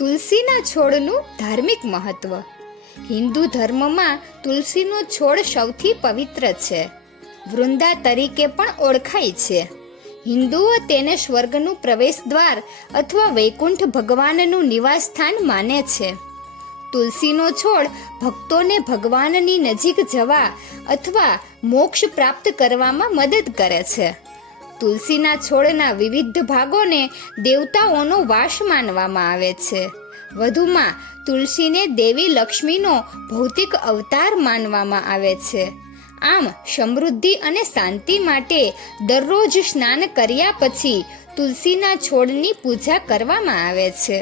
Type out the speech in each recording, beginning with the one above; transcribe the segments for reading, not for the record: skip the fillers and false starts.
તુલસીના છોડનું ધાર્મિક મહત્વ. હિન્દુ ધર્મમાં તુલસીનો છોડ સૌથી પવિત્ર છે. વૃંદા તરીકે પણ ઓળખાય છે. હિન્દુઓ તેને સ્વર્ગનું પ્રવેશદ્વાર અથવા વૈકુંઠ ભગવાનનું નિવાસ સ્થાન માને છે. તુલસીનો છોડ ભક્તોને ભગવાનની નજીક જવા અથવા મોક્ષ પ્રાપ્ત કરવામાં મદદ કરે છે. તુલસીના છોડના વિવિધ ભાગોને દેવતાઓનો વાસ માનવામાં આવે છે. વધુમાં તુલસીને દેવી લક્ષ્મીનો ભૌતિક અવતાર માનવામાં આવે છે. આમ સમૃદ્ધિ અને શાંતિ માટે દરરોજ સ્નાન કર્યા પછી તુલસીના છોડની પૂજા કરવામાં આવે છે.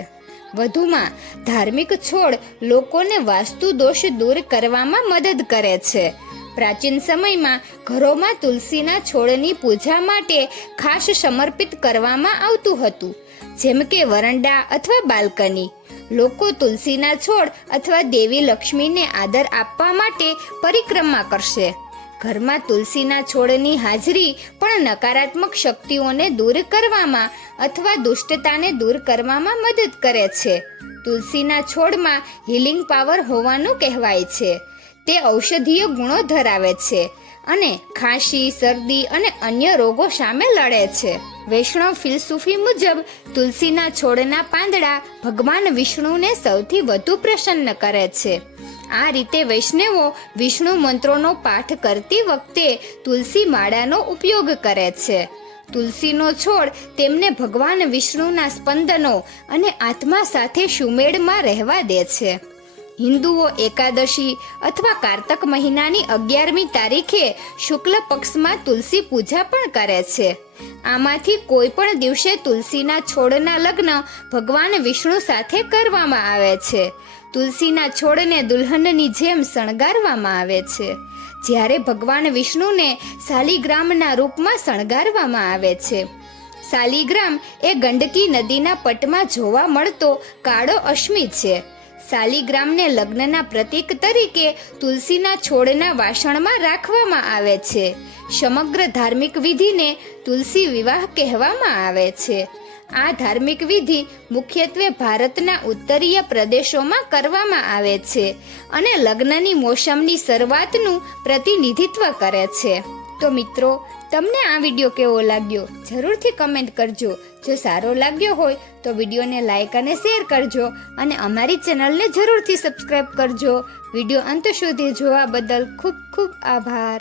વધુમાં ધાર્મિક છોડ લોકોને વાસ્તુ દોષ દૂર કરવામાં મદદ કરે છે. પ્રાચીન સમયમાં ઘરોમાં તુલસીના છોડની પૂજા માટે ખાસ સમર્પિત કરવામાં આવતું હતું, જેમ કે વરંડા અથવા બાલ્કની. લોકો તુલસીના છોડ અથવા દેવી લક્ષ્મીને આદર આપવા માટે પરિક્રમા કરશે. ઘરમાં તુલસીના છોડની હાજરી પણ નકારાત્મક શક્તિઓને દૂર કરવામાં અથવા દુષ્ટતાને દૂર કરવામાં મદદ કરે છે. તુલસીના છોડમાં હીલિંગ પાવર હોવાનું કહેવાય છે. તે ઔષધીય ગુણો ધરાવે છે અને ખાંસી, શરદી અને અન્ય રોગો સામે લડે છે. વૈષ્ણવ ફિલસૂફી મુજબ તુલસીના છોડના પાંદડા ભગવાન વિષ્ણુને સૌથી વધુ પ્રસન્ન કરે છે. આ રીતે વૈષ્ણવો વિષ્ણુ મંત્રોનો પાઠ કરતી વખતે તુલસી માળાનો ઉપયોગ કરે છે. તુલસીનો છોડ તેમને ભગવાન વિષ્ણુના સ્પંદનો અને આત્મા સાથે સુમેળમાં રહેવા દે છે. હિન્દુઓ એકાદશી અથવા કારતક મહિનાની 11મી તારીખે શુક્લ પક્ષમાં તુલસી પૂજા પણ કરે છે. આમાંથી કોઈ પણ દિવસે તુલસીના છોડના લગ્ન ભગવાન વિષ્ણુ સાથે કરવામાં આવે છે. તુલસીના છોડને દુલ્હનની જેમ શણગારવામાં આવે છે, જ્યારે ભગવાન વિષ્ણુને શાલિગ્રામના રૂપમાં શણગારવામાં આવે છે. શાલિગ્રામ એ ગંડકી નદીના પટમાં જોવા મળતો કાળો અશ્મિ છે. શાલિગ્રામને લગ્નના પ્રતીક તરીકે તુલસીના છોડના વાસણમાં રાખવામાં આવે છે. સમગ્ર ધાર્મિક વિધિને તુલસી વિવાહ કહેવામાં આવે છે. આ ધાર્મિક વિધિ મુખ્યત્વે ભારતના ઉત્તરીય પ્રદેશોમાં કરવામાં આવે છે અને લગ્નની મોસમની શરૂઆતનું પ્રતિનિધિત્વ કરે છે. તો મિત્રો, તમને આ વિડીયો કેવો લાગ્યો જરૂરથી કમેન્ટ કરજો. જો સારો લાગ્યો હોય તો વિડીયોને લાઈક અને શેર કરજો અને અમારી ચેનલને જરૂરથી સબસ્ક્રાઈબ કરજો. વિડીયો અંત સુધી જોવા બદલ ખૂબ ખૂબ આભાર.